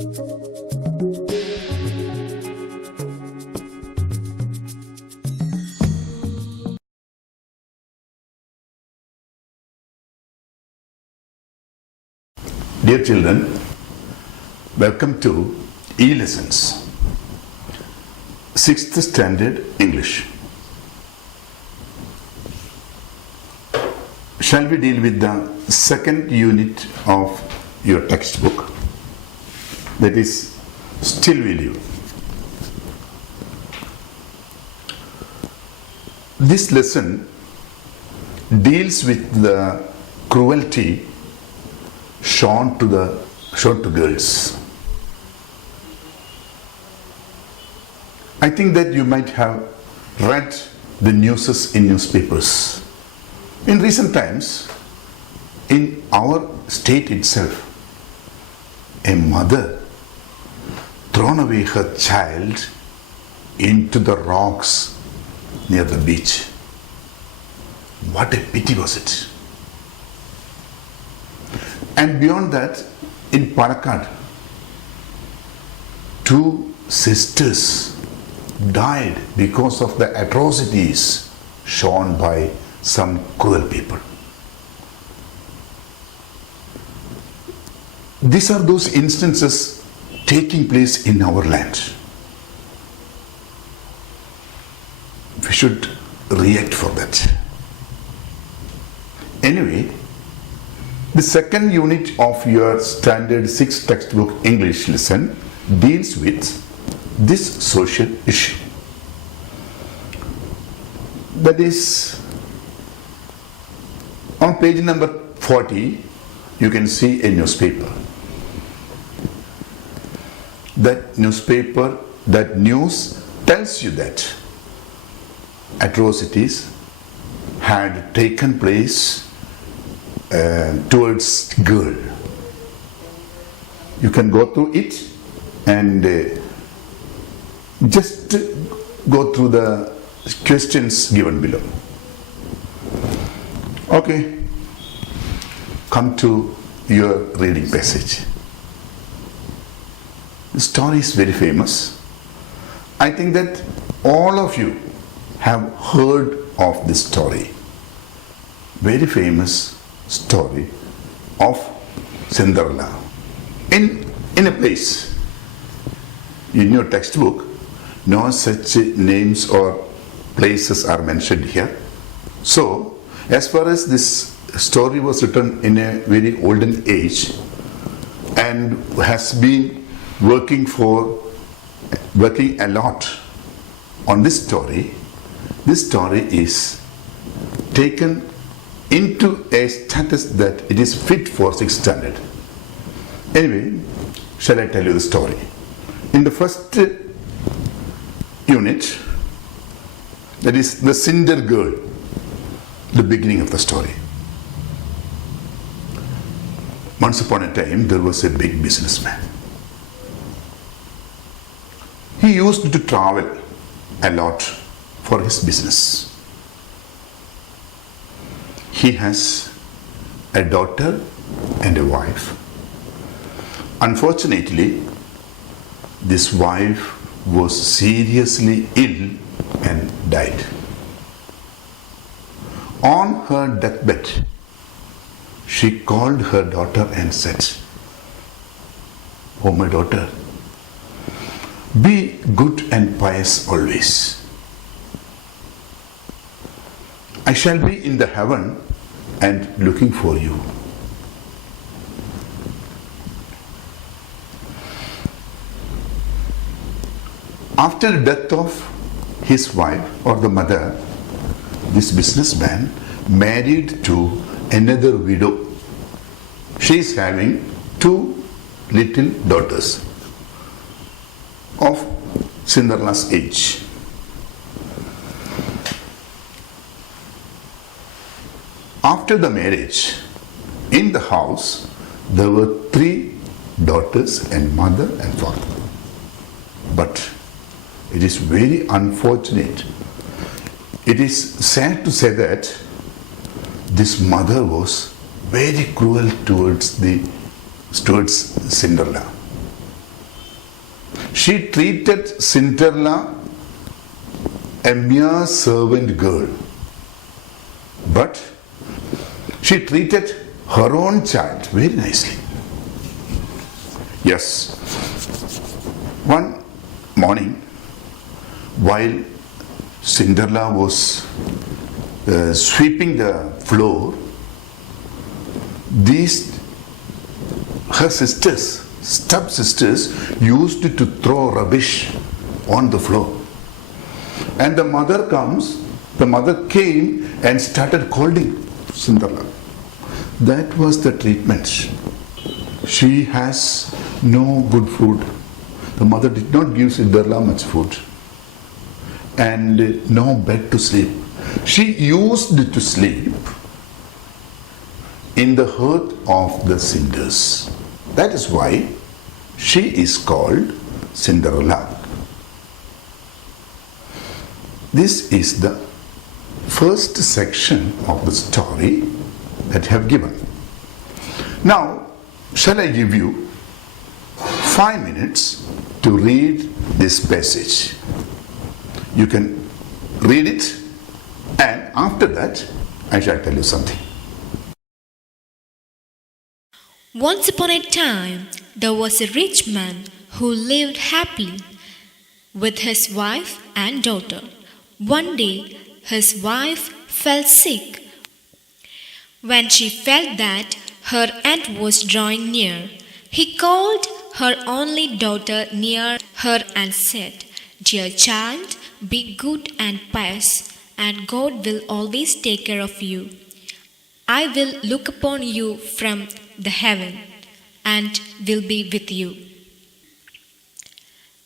Dear children, welcome to E-Lessons, 6th Standard English. Shall we deal with the second unit of your textbook, that is Still Will You. This lesson deals with the cruelty shown to girls. I think that you might have read the newses in newspapers. In recent times, in our state itself, a mother thrown away her child into the rocks near the beach. What a pity was it! And beyond that, in Palakkad, 2 sisters died because of the atrocities shown by some cruel people. These are those instances taking place in our land. We should react for that. Anyway, the second unit of your Standard 6 textbook English lesson deals with this social issue. That is, on page number 40, you can see a newspaper. That news tells you that atrocities had taken place towards girl. You can go through it and just go through the questions given below. Okay, come to your reading passage. The story is very famous. I think that all of you have heard of this story. Very famous story of Cinderella. In a place in your textbook, no such names or places are mentioned here. So, as far as this story was written in a very olden age and has been working a lot on this story is taken into a status that it is fit for 6th standard. Anyway, shall I tell you the story? In the first unit, that is the Cinder girl, the beginning of the story. Once upon a time, there was a big businessman. He used to travel a lot for his business. He has a daughter and a wife. Unfortunately, this wife was seriously ill and died. On her deathbed, she called her daughter and said, "Oh, my daughter, be good and pious always. I shall be in the heaven and looking for you." After the death of his wife or the mother, this businessman married to another widow. She is having 2 little daughters of Cinderella's age. After the marriage, in the house, there were 3 daughters and mother and father. But it is very unfortunate. It is sad to say that this mother was very cruel towards Cinderella. She treated Cinderella a mere servant girl, but she treated her own child very nicely. Yes, one morning while Cinderella was sweeping the floor, her sisters, stepsisters, used to throw rubbish on the floor. And the mother came and started scolding Cinderella. That was the treatment. She has no good food. The mother did not give Cinderella much food and no bed to sleep. She used to sleep in the hearth of the cinders. That is why she is called Cinderella. This is the first section of the story that I have given. Now, shall I give you 5 minutes to read this passage? You can read it, and after that, I shall tell you something. Once upon a time, there was a rich man who lived happily with his wife and daughter. One day, his wife fell sick. When she felt that her end was drawing near, he called her only daughter near her and said, "Dear child, be good and pious, and God will always take care of you. I will look upon you from the heaven and will be with you."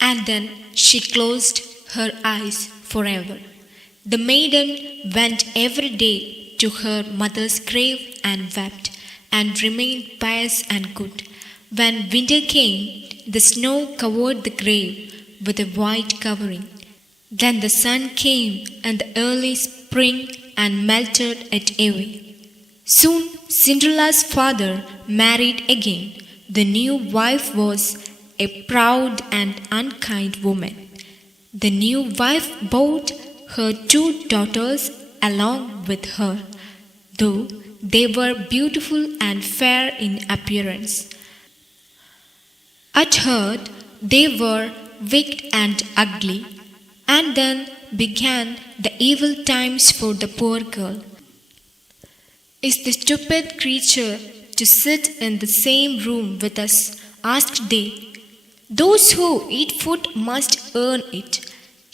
And then she closed her eyes forever. The maiden went every day to her mother's grave and wept, and remained pious and good. When winter came, the snow covered the grave with a white covering. Then the sun came and the early spring and melted it away. Soon Cinderella's father married again. The new wife was a proud and unkind woman. The new wife brought her 2 daughters along with her, though they were beautiful and fair in appearance. At heart, they were wicked and ugly. And then began the evil times for the poor girl. "Is the stupid creature to sit in the same room with us?" asked they. "Those who eat food must earn it.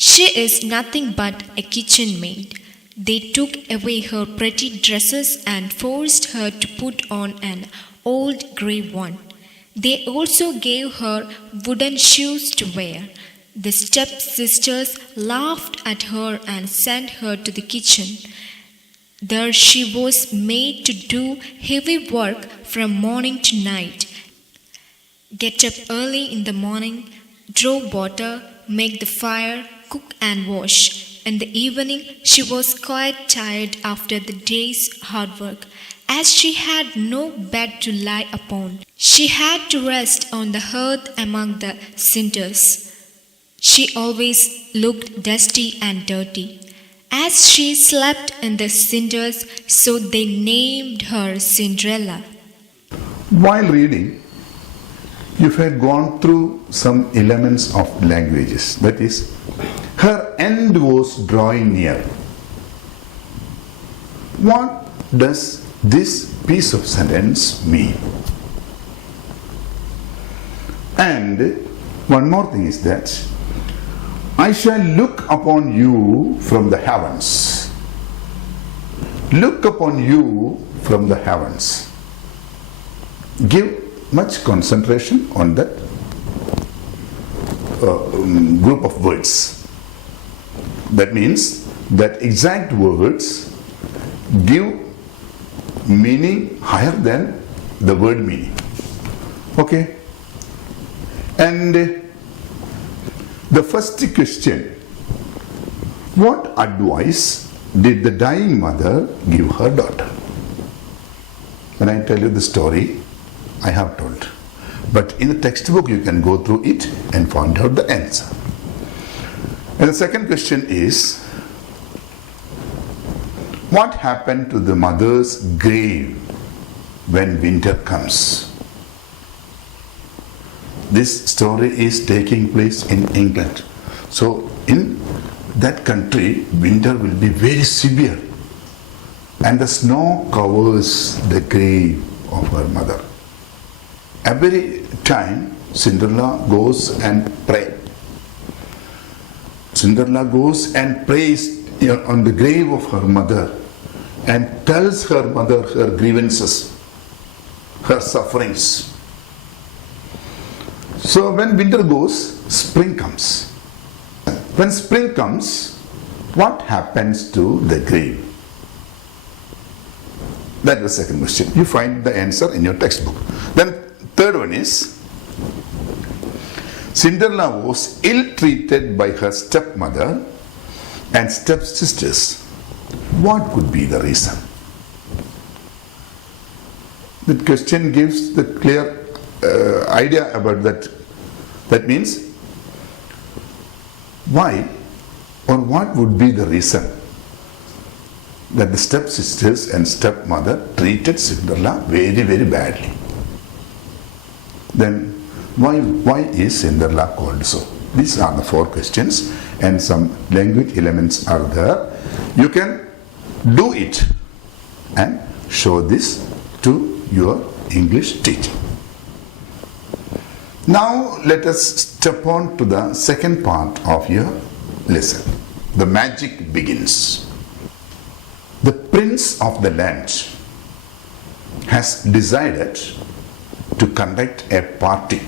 She is nothing but a kitchen maid." They took away her pretty dresses and forced her to put on an old grey one. They also gave her wooden shoes to wear. The stepsisters laughed at her and sent her to the kitchen. There she was made to do heavy work from morning to night. Get up early in the morning, draw water, make the fire, cook and wash. In the evening she was quite tired after the day's hard work. As she had no bed to lie upon, she had to rest on the hearth among the cinders. She always looked dusty and dirty. As she slept in the cinders, so they named her Cinderella. While reading, you had gone through some elements of languages. That is, her end was drawing near. What does this piece of sentence mean? And one more thing is that I shall look upon you from the heavens. Look upon you from the heavens. Give much concentration on that group of words. That means that exact words give meaning higher than the word meaning. Okay? And the first question, what advice did the dying mother give her daughter? When I tell you the story, I have told. But in the textbook, you can go through it and find out the answer. And the second question is, what happened to the mother's grave when winter comes? This story is taking place in England. So in that country, winter will be very severe, and the snow covers the grave of her mother. Every time Cinderella goes and prays. Cinderella goes and prays on the grave of her mother and tells her mother her grievances, her sufferings. So when winter goes, spring comes. When spring comes, what happens to the grave? That was the second question. You find the answer in your textbook. Then third one is, Cinderella was ill-treated by her stepmother and stepsisters. What could be the reason? The question gives the clear idea about that. That means, why or what would be the reason that the stepsisters and stepmother treated Cinderella very, very badly? Then why is Cinderella called so? These are the four questions, and some language elements are there. You can do it and show this to your English teacher. Now let us step on to the second part of your lesson. The magic begins. The prince of the land has decided to conduct a party.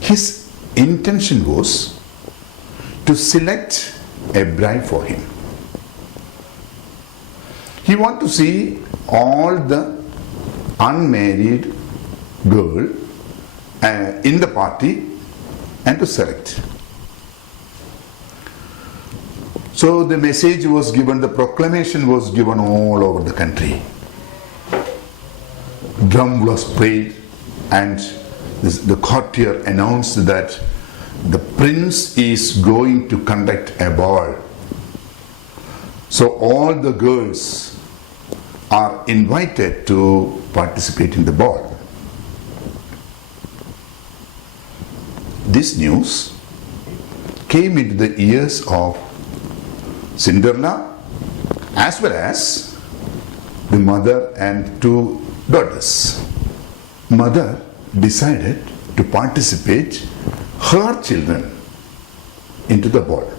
His intention was to select a bride for him. He wanted to see all the unmarried girl in the party and to select. So the message was given, the proclamation was given all over the country. Drum was played, and the courtier announced that the prince is going to conduct a ball. So all the girls are invited to participate in the ball. This news came into the ears of Cinderella as well as the mother and two daughters. Mother decided to participate her children into the ball.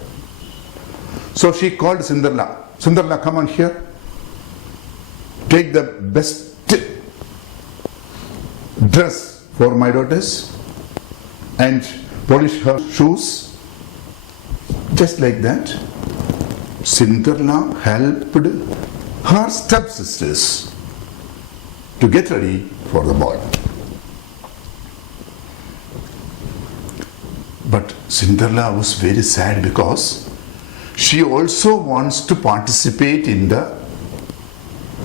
So she called Cinderella. Cinderella, come on here. Take the best dress for my daughters and polish her shoes. Just like that, Cinderella helped her stepsisters to get ready for the ball. But Cinderella was very sad because she also wants to participate in the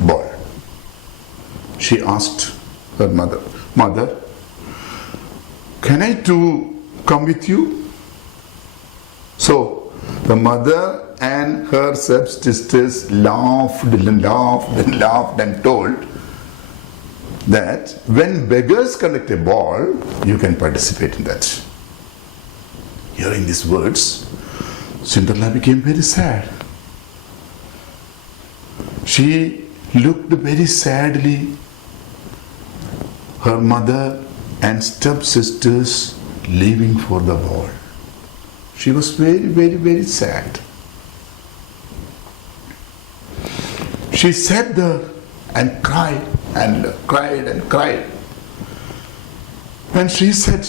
ball. She asked her mother, "Mother, can I too come with you?" So the mother and her stepsisters laughed and laughed and laughed and told that when beggars conduct a ball, you can participate in that. Hearing these words, Cinderella became very sad. She looked very sadly, her mother and stepsisters leaving for the ball. She was very, very, very sad. She sat there and cried and cried and cried. And she said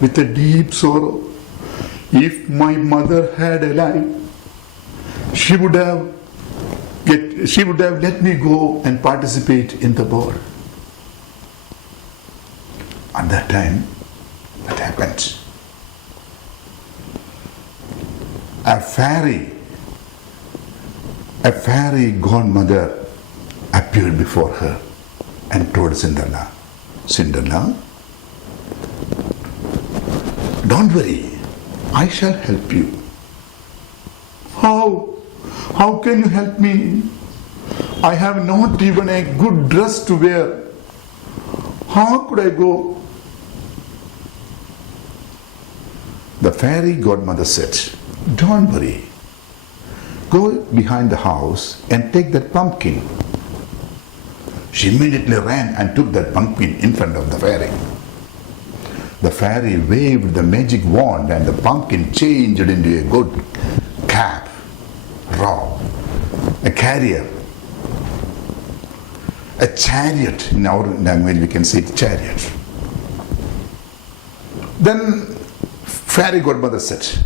with a deep sorrow, if my mother had alive, she would have let me go and participate in the ball. At that time, what happened? A fairy godmother appeared before her and told Cinderella, Cinderella, don't worry, I shall help you. How? How can you help me? I have not even a good dress to wear. How could I go? The fairy godmother said, don't worry. Go behind the house and take that pumpkin. She immediately ran and took that pumpkin in front of the fairy. The fairy waved the magic wand and the pumpkin changed into a good cap, robe, a carrier, a chariot. In our language we can say chariot. Then fairy godmother said,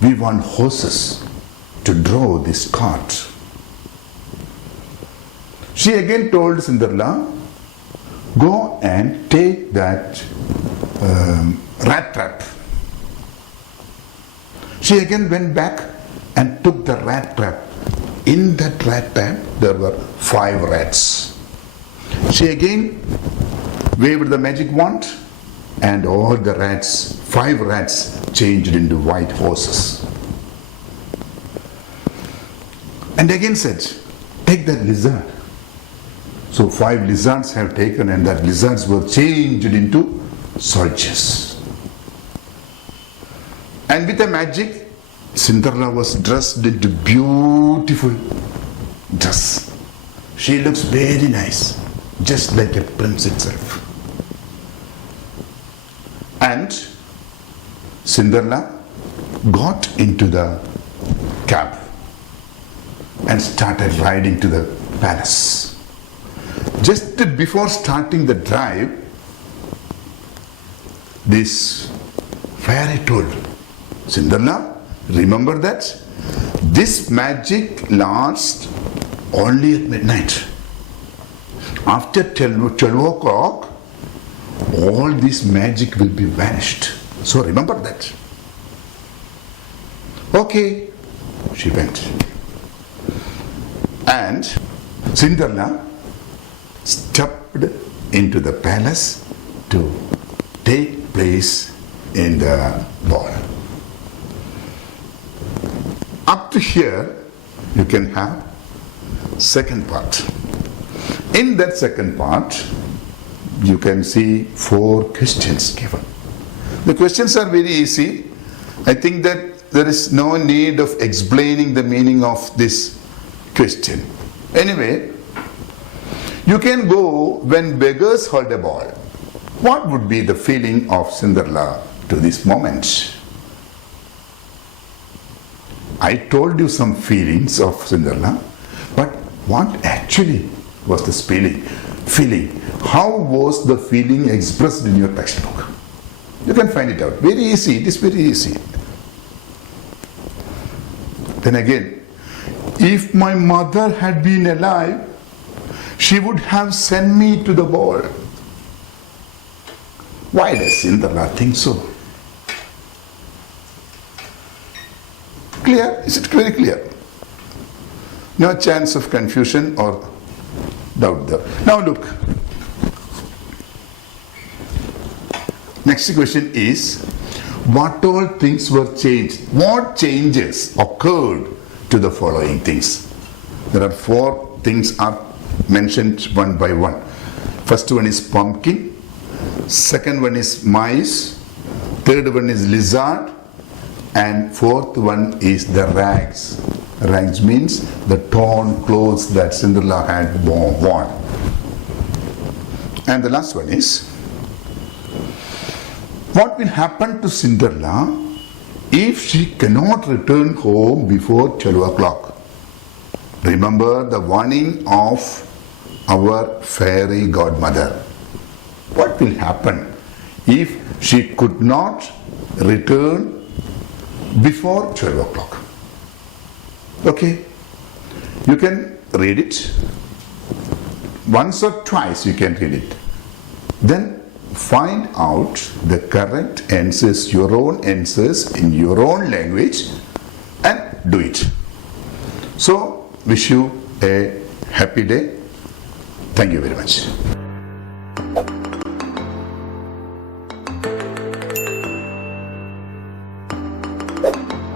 we want horses to draw this cart. She again told Cinderella, go and take that rat trap. She again went back and took the rat trap. In that rat trap there were 5 rats. She again waved the magic wand and all the rats, 5 rats, changed into white horses. And again said, take that lizard. So 5 lizards have taken and that lizards were changed into soldiers. And with the magic, Cinderella was dressed into beautiful dress. She looks very nice, just like a prince itself. And Cinderella got into the cab and started riding to the palace. Just before starting the drive, this fairy told Cinderella, remember that this magic lasts only at midnight. After 12 o'clock, all this magic will be vanished. So remember that. Okay, she went. And Cinderella stepped into the palace to take place in the ball. Up to here, you can have second part. In that second part, you can see 4 questions given. The questions are very easy. I think that there is no need of explaining the meaning of this question. Anyway, you can go when beggars hold a ball. What would be the feeling of Cinderella to this moment? I told you some feelings of Cinderella, but what actually was this feeling? How was the feeling expressed in your textbook? You can find it out. Very easy. It is very easy. Then again, if my mother had been alive, she would have sent me to the ball. Why does Cinderella think so? Clear? Is it very clear? No chance of confusion or doubt there. Now look. Next question is, what all things were changed? What changes occurred to the following things? There are 4 things are mentioned one by one. First one is pumpkin. Second one is mice. Third one is lizard. And 4th one is the rags. Rags means the torn clothes that Cinderella had worn. And the last one is, what will happen to Cinderella if she cannot return home before 12 o'clock? Remember the warning of our fairy godmother. What will happen if she could not return before 12 o'clock? Okay, you can read it. Once or twice you can read it. Then find out the correct answers, your own answers in your own language, and do it. So, wish you a happy day. Thank you very much. you.